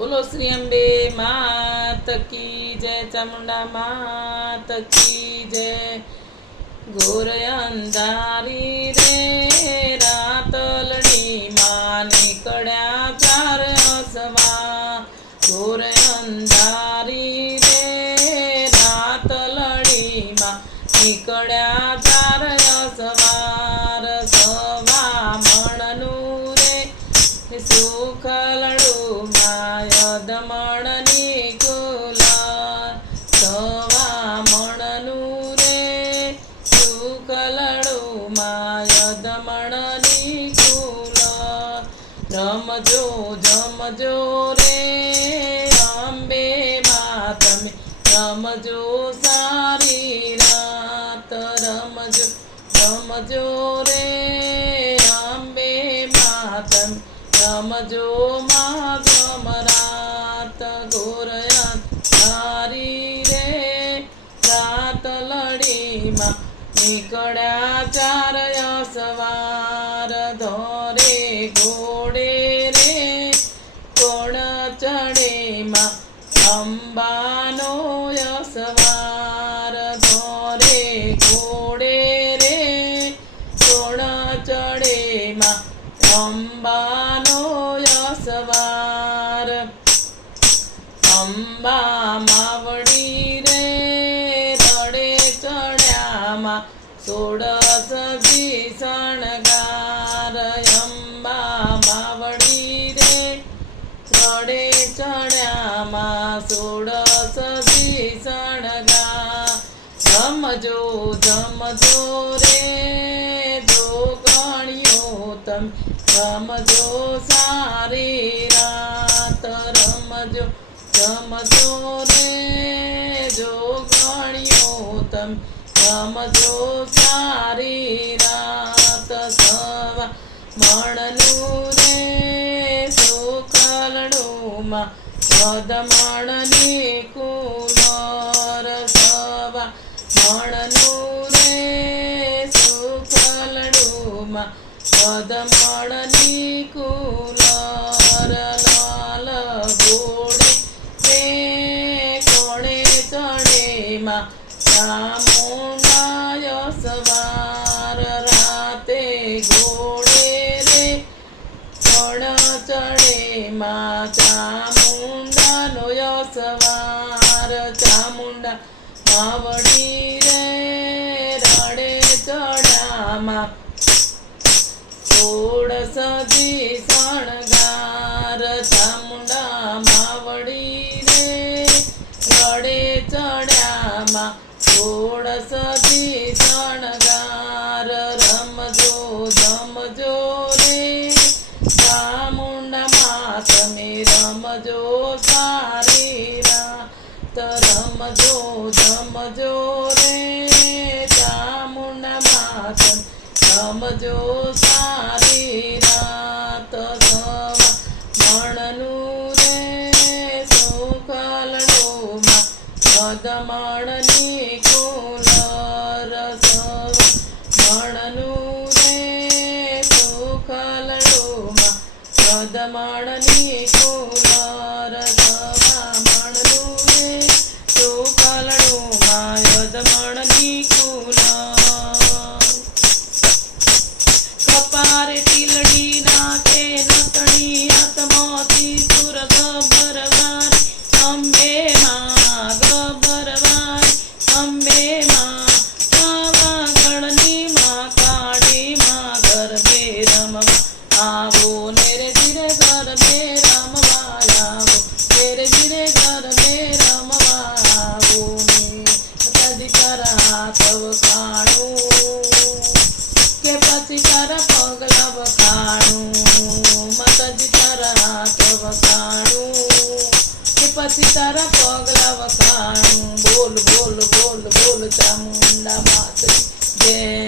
બોલો શ્રી અંબે માત કી જય ચામુંડા માત કી જય. ઘોર અંધારી રે રાતલડી માં નીકળ્યા ચાર અસવા. ઘોર અંધારી રે રાતલડી માં નીકળ્યા ચાર અસવાર. સવા મણનું રે સુખલડું માય દમણની કુલા સવા મણનું રે. સુખલડું માય દમણની કુલા રમજો, જમજો રે. અંબે માં તમે રમજો સારી રાત. રમજો રમજો રે. અંબે માં તમે રમજો લડીમાં નીકળ્યા ચાર સવાર ધોરે ઘોડે રે કોણ ચડે માં અંબાનો યસવાર ધોરે ઘોડે રે કોણ ચડે માં અંબાનો યસવાર અંબા માવડી જમજો જમજો રે, જો ગણ્યો તમ રમજો સારી રાત રમજો જમજો રે, જો ગણ્યો તમ રમજો સારી રાત, સવા મણનું રે સુકલડુમાં પદમણની સવા મણનું રે સુકલડુમાં પદમણની કુલર લાલ ઘોડે રે કોણે ચડેમાં ચામુંડાય સવાર રાતે ઘોડે રે કોણ ચડેમાં ચામુંડાનો યસવાર ચામુંડા માવડી ચડામાં સોળ સદી શણગાર ચામુંડા માવડી રે. રડે ચડ્યામાં સોળ સદી શણગાર રમજો, જમજો રે. ચામુંડામાં તમે રમજો સારી રાત, રમજો, જમજો રે. ચામુંડામાં તમે રમજો સારી રાત મણનું રે સુખલડોમાં પદમણની કુલ રસ મણનું રે સુખલડોમાં પદમણની Yay.